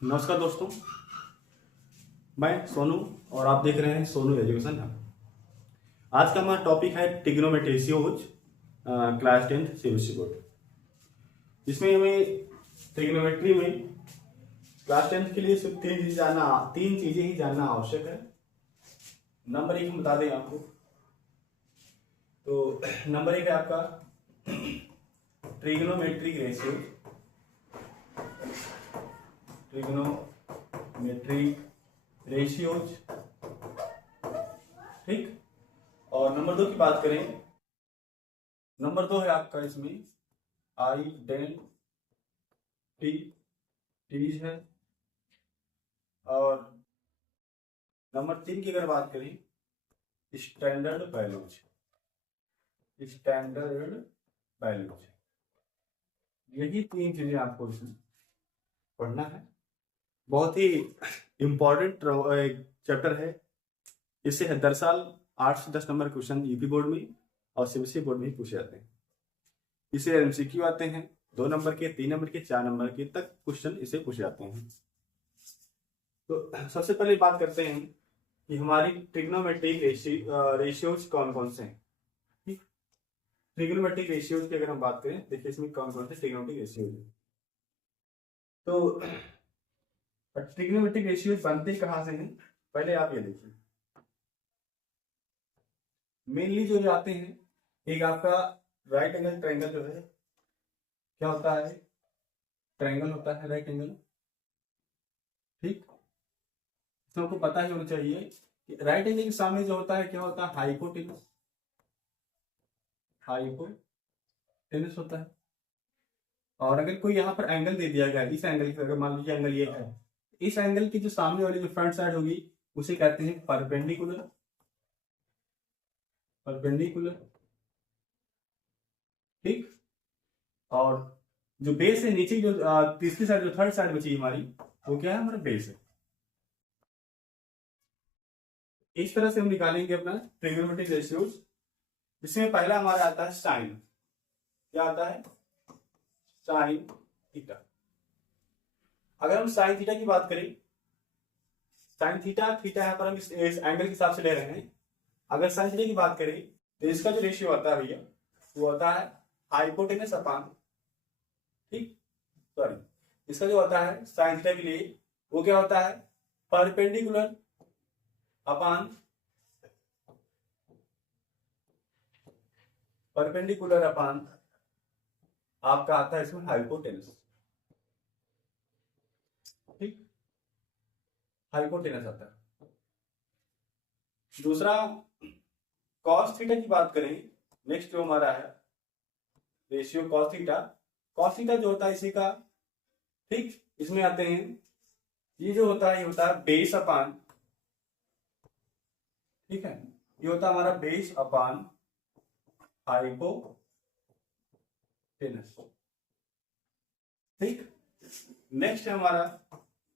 नमस्कार दोस्तों, मैं सोनू और आप देख रहे हैं सोनू एजुकेशन हब। आज का हमारा टॉपिक है trigonometry ratios, class 10th CBSE board. इसमें हमें ट्रिग्नोमेट्री में क्लास 10th के लिए सिर्फ तीन चीजें ही जानना आवश्यक है। नंबर एक हम बता दें आपको, तो नंबर एक है आपका ट्रिग्नोमेट्रिक रेशियो, ट्रिग्नोमेट्रिक रेशियोज, ठीक। और नंबर दो की बात करें, नंबर दो है आपका इसमें आइडेंटिटीज है। और नंबर तीन की अगर बात करें, स्टैंडर्ड वैल्यूज, स्टैंडर्ड वैल्यूज। यही तीन चीजें आपको इसमें पढ़ना है। बहुत ही इंपॉर्टेंट चैप्टर है। इससे हर साल 8 से 10 नंबर क्वेश्चन यूपी बोर्ड में और सीबीएसई बोर्ड में ही पूछे जाते हैं। इसे एमसीक्यू आते हैं 2 नंबर के, 3 नंबर के, 4 नंबर के तक क्वेश्चन इसे पूछे जाते हैं। तो सबसे पहले बात करते हैं कि हमारी ट्रिग्नोमेट्रिक रेशियोज कौन कौन से हैं। ठीक, ट्रिग्नोमेट्रिक रेशियोज की अगर हम बात करें, देखिए इसमें कौन कौन से ट्रिग्नोमेट्रिक रेशियोज हैं। तो ट्रिग्नोमेट्रिक रेशियोज बनते कहाँ से हैं, पहले आप ये देखिए। मेनली जो आते हैं, एक आपका राइट एंगल ट्रायंगल जो है, क्या होता है, ट्रायंगल होता है राइट एंगल। ठीक, तो आपको पता ही होना चाहिए कि राइट एंगल के सामने जो होता है क्या होता है, हाइपोटेनस। हाइपोटेनस होता है। और अगर कोई यहाँ पर एंगल दे दिया गया है, इस एंगल की, अगर मान लीजिए एंगल ये है, इस एंगल की जो सामने वाली जो फ्रंट साइड होगी उसे कहते हैं परपेंडिकुलर। परपेंडिकुलर, ठीक। और जो बेस है नीचे, जो तीसरी साइड, जो थर्ड साइड बची हमारी, वो क्या है, हमारा बेस है। इस तरह से हम निकालेंगे अपना ट्रिग्नोमेट्रिक रेशियोज। इसमें पहला हमारा आता है साइन। क्या आता है, साइन थीटा। अगर हम साइन थीटा की बात करें, साइन थीटा, थीटा यहाँ पर हम इस एंगल के हिसाब से ले रहे हैं। अगर साइन थीटा की बात करें तो इसका जो रेशियो आता है भैया, वो आता है हाइपोटेनस अपान, ठीक, सॉरी, इसका जो आता है साइन थीटा के लिए, वो क्या होता है, परपेंडिकुलर अपान, परपेंडिकुलर अपान आपका आता है इसमें हाइपोटेनस। ठीक, हाइपोटेनस आता है। दूसरा, कॉस थीटा की बात करें, नेक्स्ट जो हमारा है ratio cos theta. Cos theta जो होता है इसी का, ठीक, इसमें आते हैं, ये जो होता है, ये होता है बेस अपान, ठीक है, ये होता है हमारा बेस अपान हाइपोटेनस। ठीक, नेक्स्ट है हमारा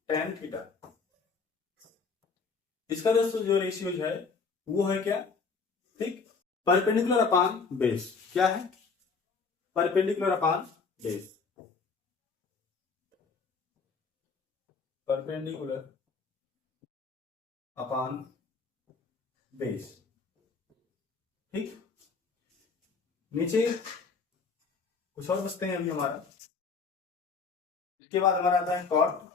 टेन थीटा। इसका जो रेशियो है वो है क्या, ठीक, परपेंडिकुलर अपान बेस। क्या है, परपेंडिकुलर अपान बेस, परपेंडिकुलर अपान बेस। ठीक, नीचे कुछ और बचते हैं अभी हमारा। इसके बाद हमारा आता है कॉट।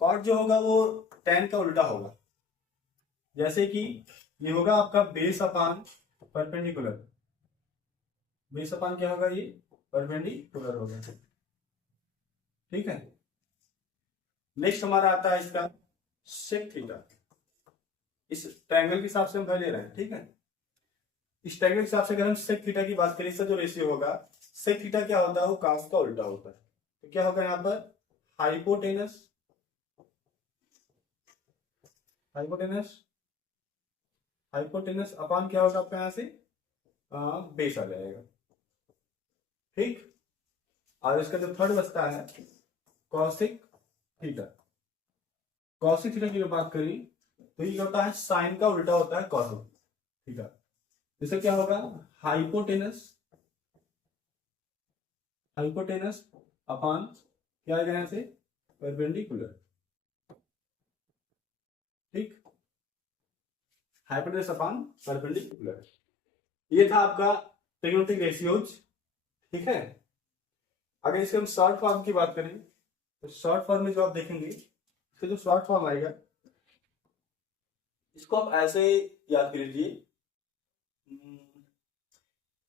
कॉट जो होगा वो टेन का उल्टा होगा। जैसे कि ये होगा आपका base upon perpendicular. Base upon क्या होगा, ये परपेंडिकुलर होगा। ठीक है, नेक्स्ट हमारा आता है इसका सेक थीटा। इस ट्रायंगल के हिसाब से हम ले रहे हैं, ठीक है। इस ट्रायंगल के हिसाब से अगर हम सेक थीटा की बात करें, इसका जो रेशियो होगा, सेक थीटा क्या होता है, वो कॉस का उल्टा होता है। तो क्या होगा यहाँ पर, हाइपोटेनस, हाइपोटेनस, हाइपोटेनस अपान क्या होगा आपका यहाँ से, बेस आ जाएगा। ठीक, और इसका जो थर्ड बचता है कॉसिक थीटा। कॉसिक थीटा की जो बात करी तो ये होता है साइन का उल्टा होता है कॉसिक थीटा। इससे क्या होगा, हाइपोटेनस, हाइपोटेनस अपान क्या आएगा यहाँ से, परपेंडिकुलर, ठीक, हाइपोटेनस अपॉन परपेंडिकुलर। ये था आपका ट्रिग्नोमेट्रिक रेशियोज, ठीक है। अगर इसके हम शॉर्ट फॉर्म की बात करें तो शॉर्ट फॉर्म में जो आप देखेंगे, इसका जो शॉर्ट फॉर्म आएगा इसको आप ऐसे याद कर लीजिए।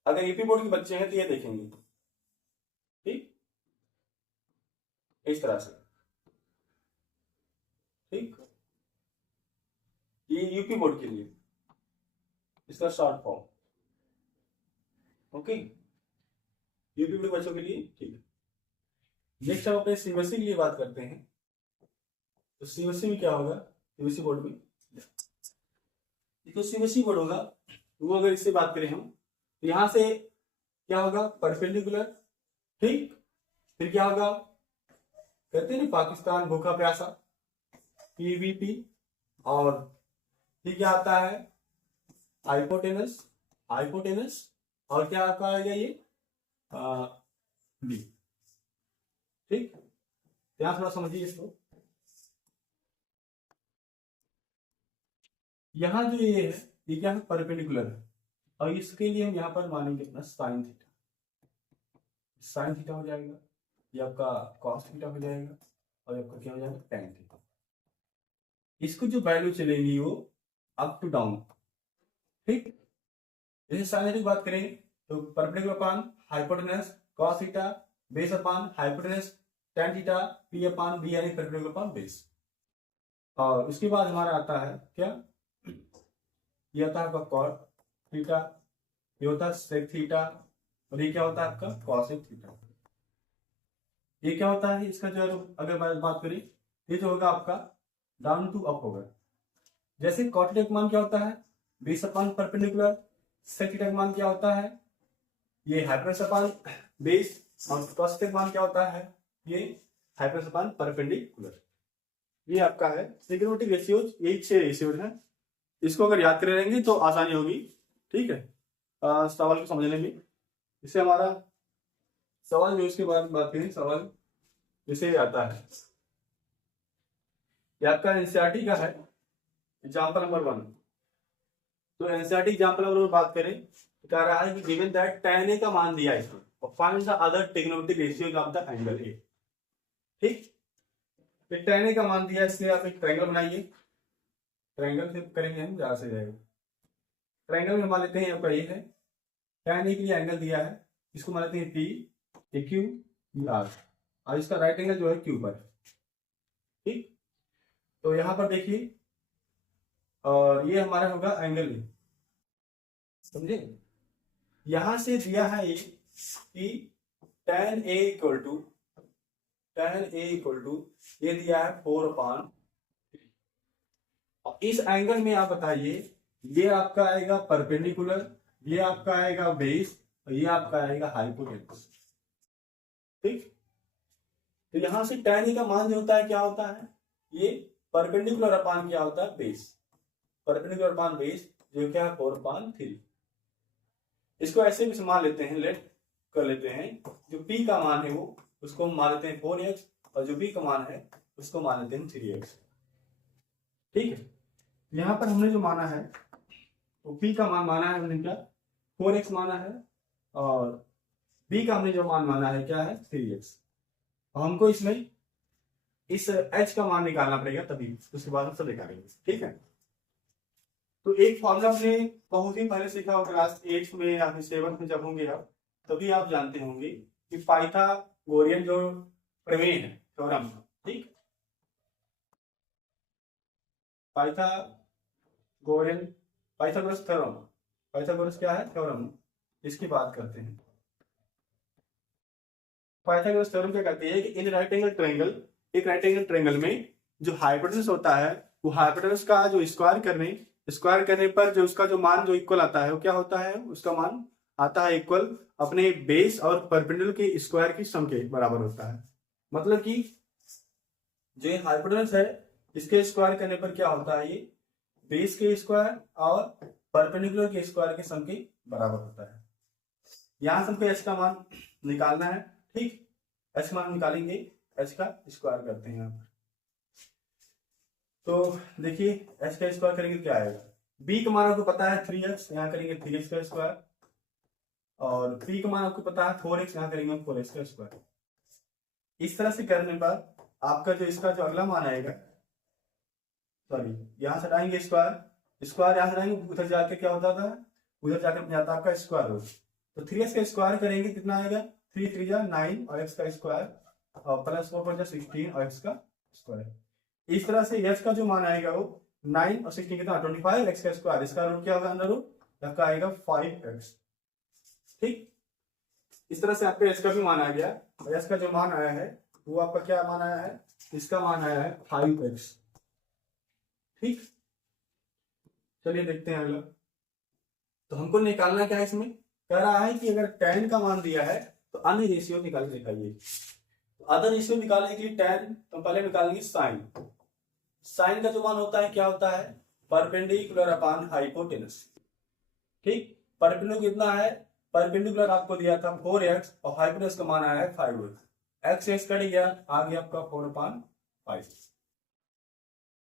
अगर यूपी बोर्ड के बच्चे हैं तो ये देखेंगे, ठीक, इस तरह से, ठीक, ये यूपी बोर्ड के लिए इसका short form, okay, UP board बच्चों के लिए, ठीक। नेक्स्ट हम अपने सीबीएसई के लिए बात करते हैं। तो सीबीएसई में क्या होगा, सीबीएसई बोर्ड में तो सीबीएसई बोर्ड होगा वो, अगर इससे बात करें हम तो यहां से क्या होगा, परपेंडिकुलर, ठीक, फिर क्या होगा, कहते हैं ना पाकिस्तान भूखा प्यासा, पीवीपी, और फिर क्या आता है हाइपोटेनस, हाइपोटेनस, और क्या आपका आएगा ये बी, ठीक। यहां थोड़ा समझिए इसको। यहां जो ये है ये क्या है, परपेंडिकुलर है, और इसके लिए हम यहां पर मानेंगे अपना साइन थीटा, साइन थीटा हो जाएगा, ये आपका कॉस थीटा हो जाएगा, और आपका क्या हो जाएगा टेन थीटा। इसको जो वैल्यू चलेगी वो अप टू डाउन, ठीक। जैसे साइन थीटा की बात करें तो perpendicular upon hypotenuse cos theta, base upon hypotenuse tan theta, p upon b यानी परपेंडिकुलर अपॉन बेस। और इसके बाद हमारा आता है क्या, ये आता है आपका कॉट थीटा, ये होता है सेक थीटा, और ये क्या होता है आपका कॉसेक थीटा। ये क्या होता है इसका जो अगर बात करें, ये जो होगा आपका डाउन टू अप होगा। जैसे कॉट थीटा का मान क्या होता है, base upon perpendicular, sec theta का मान क्या होता है, ये हाइपोटेनस अपॉन बेस, और कॉस थीटा का मान क्या होता है, ये हाइपोटेनस अपॉन परपेंडिकुलर। ये आपका है ट्रिग्नोमेट्रिक रेशियोज, यही 6 रेशियोज हैं। इसको अगर याद करे रहेंगे तो आसानी होगी, ठीक है, सवाल को समझने में। इससे हमारा सवाल जो इसके बाद बात करें, सवाल जैसे आता है ये आपका एनसीईआरटी का है, एग्जाम्पल नंबर 1। तो एनसीईआरटी एग्जाम्पल नंबर बात करें तो कह रहा है कि गिवन दैट tan a का मान दिया इसमें, और find the other trigonometric ratios of the angle a, ठीक। फिर tan a का मान दिया, इसलिए आप एक ट्रायंगल बनाइए, ट्रायंगल से करेंगे हम, जहां से जाएगा ट्रायंगल में मान लेते हैं आपका ये है, tan a के लिए एंगल दिया है, इसको मान लेते हैं P, ये Q, ये R, और इसका राइट एंगल जो है Q पर, ठीक। तो यहां पर देखिए, और ये हमारा होगा एंगल A, समझे। यहां से दिया है ये कि tan A इक्वल टू ये दिया है 4/3, और इस एंगल में आप बताइए ये आपका आएगा परपेंडिकुलर, ये आपका आएगा बेस, और ये आपका आएगा हाइपोटेनस, ठीक। तो यहां से tan a का मान जो होता है क्या होता है, ये परपेंडिकुलर अपान क्या होता है बेस, परपेंडिकुलर अपान बेस जो क्या है 4/3। इसको ऐसे भी मान लेते हैं, लेट कर लेते हैं, जो p का मान है वो उसको हम मान लेते हैं 4x, और जो b का मान है उसको मान लेते हैं 3x, ठीक है। यहां पर हमने जो माना है तो p का मान माना है हमने क्या 4x माना है, और b का हमने जो मान माना है क्या है 3x। हमको इसमें इस h का मान निकालना पड़ेगा, तभी उसके बाद हम सब निकालेंगे, ठीक है। तो एक फॉर्मूला हमने बहुत ही पहले सीखा हो, क्लास 8 में या फिर 7 में जब होंगे आप, तभी आप जानते होंगे कि पाइथागोरियन जो प्रमेय है, थ्योरम, ठीक, पाइथागोरियन, पाइथागोरस थ्योरम, पाइथागोरस क्या है थ्योरम, इसकी बात करते हैं। पाइथागोरस थ्योरम क्या कहती है कि इन राइट एंगल ट्रायंगल, एक राइट एंगल ट्रायंगल में जो हाइपोटेनस होता है वो हाइपोटेनस का जो स्क्वायर करने पर जो उसका जो मान जो इक्वल आता है वो क्या होता है, उसका मान आता है इक्वल अपने बेस और परपेंडिकुलर के स्क्वायर की सम के बराबर होता है। मतलब कि जो हाइपोटेनस है इसके स्क्वायर करने पर क्या होता है, ये बेस के स्क्वायर और परपेंडिकुलर के स्क्वायर के सम के बराबर होता है। यहां से हमको एच का मान निकालना है, ठीक, एच का मान निकालेंगे, h का स्क्वायर करते हैं यहाँ पर। तो देखिए h का स्क्वायर करेंगे क्या आएगा, b का मान आपको पता है 3x, यहाँ करेंगे 3x का स्क्वायर, और p का मान आपको पता है 4x, यहाँ करेंगे 4x का स्क्वायर। इस तरह से करने पर आपका जो इसका जो अगला मान आएगा, सॉरी यहाँ से हटाएंगे स्क्वायर, स्क्वायर यहाँ से हटाएंगे, उधर जाके क्या होता था, उधर जाकर जाता आपका स्क्वायर रूट। तो 3x का स्क्वायर करेंगे कितना आएगा, 3 3 जा 9 और x का स्क्वायर और प्लस 4 4 जा 16 और x का स्क्वायर। इस तरह से h का जो मान आएगा वो 9 और 16 कितना 25, x का स्क्वायर, इसका रूट क्या होगा अंडर रूट आपका आएगा 5x। ठीक, इस तरह से आपका h का भी मान आ गया, और h का जो मान आया है वो आपका क्या मान आया है, इसका मान आया है 5x। ठीक, चलिए देखते हैं अगला। तो हमको निकालना क्या है, इसमें कह रहा है कि अगर tan का मान दिया है तो अन्य रेशियो निकाल के दिखाइए। तो अदर रेशियो निकालने के लिए tan तो पहले निकालेंगे साइन। साइन का जो मान होता है क्या होता है, परपेंडिकुलर अपॉन हाइपोटेनस। ठीक, परपेंडिकुलर कितना है, परपेंडिकुलर आपको दिया था 4x और हाइपोटेनस का मान आया है 5x, x कट गया, आ गया आपका 4/5।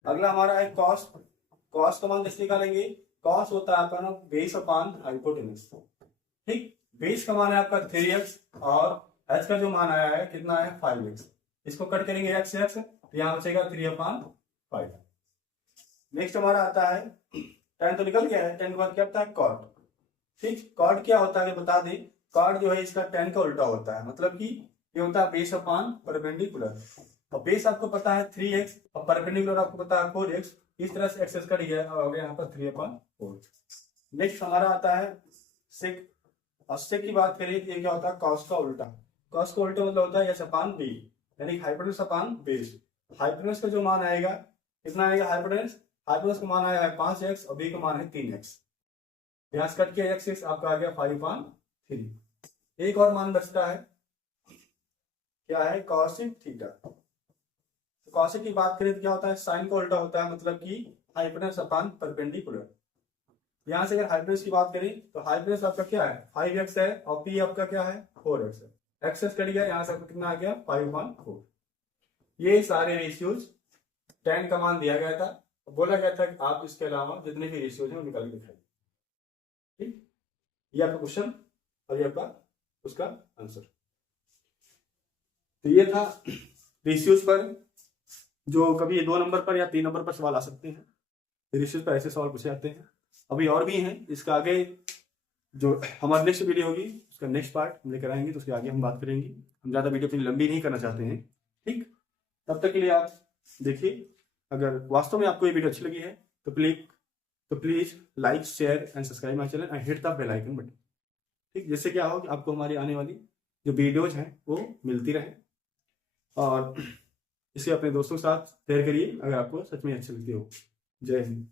अगला हमारा है कॉस। कॉस का मान कैसे निकालेंगे, कॉस होता है आपका ना बेस अपॉन हाइपोटेनस। ठीक, बेस का मान है आपका 3x और h का जो मान आया है कितना है 5x, इसको कट करेंगे x x, तो यहाँ बचेगा 3/5। नेक्स्ट हमारा आता है tan, तो निकल गया है, tan के बाद क्या होता है कॉट। ठीक, कॉट क्या होता है बता दें, कॉट जो है इसका tan का उल्टा होता है, मतलब कि ये होता है बेस अपॉन परपेंडिकुलर, और बेस आपको पता है 3x और परपेंडिकुलर आपको पता है 4x, इस तरह से एक्सेस कट गया और यहाँ पर 3/4। नेक्स्ट हमारा आता है सेक, और सेक की बात करें तो ये क्या होता है कॉस का उल्टा। कॉस का उल्टा मतलब होता है एच अपॉन बी, यानी हाइपोटेनस अपॉन बेस। हाइपोटेनस का जो मान आएगा कितना आएगा, हाइपोटेनस का मान आया है 5x और बी का मान है 3x, यहाँ से कट के x आपका आ गया 5/3। एक और मान बचता है क्या है, कॉसेक थीटा। तो कॉसेक की बात करें तो क्या होता है, साइन का उल्टा होता है, मतलब कि हाइपोटेनस अपॉन परपेंडिकुलर। यहाँ से अगर हाइपोटेनस की बात करें तो हाइपोटेनस आपका क्या है 5x है और p आपका क्या है 4x है, एक्सेस कट गया, यहाँ से आपका कितना आ गया 5/4। ये सारे रेशियोज tan का मान दिया गया था, बोला गया था कि आप इसके अलावा जितने भी रेशियोज हैं वो निकाल के दिखाइए। ठीक, ये आपका क्वेश्चन और ये आपका उसका आंसर। तो ये था रेशियोज पर, जो कभी 2 नंबर पर या 3 नंबर पर सवाल आ सकते हैं, रेशियोज पर ऐसे सवाल पूछे जाते हैं। अभी और भी हैं, इसका आगे जो हमारी नेक्स्ट वीडियो होगी उसका नेक्स्ट पार्ट हम लेकर आएंगे, तो उसके आगे हम बात करेंगे। हम ज़्यादा वीडियो अपनी लंबी नहीं करना चाहते हैं। ठीक, तब तक के लिए आप देखिए, अगर वास्तव में आपको ये वीडियो अच्छी लगी है तो please like share and subscribe my channel and hit the bell icon button. ठीक, जिससे क्या हो कि आपको हमारी आने वाली जो वीडियोज हैं वो मिलती रहे, और इसे अपने दोस्तों के साथ शेयर करिए अगर आपको सच में अच्छी लगती हो। जय हिंद।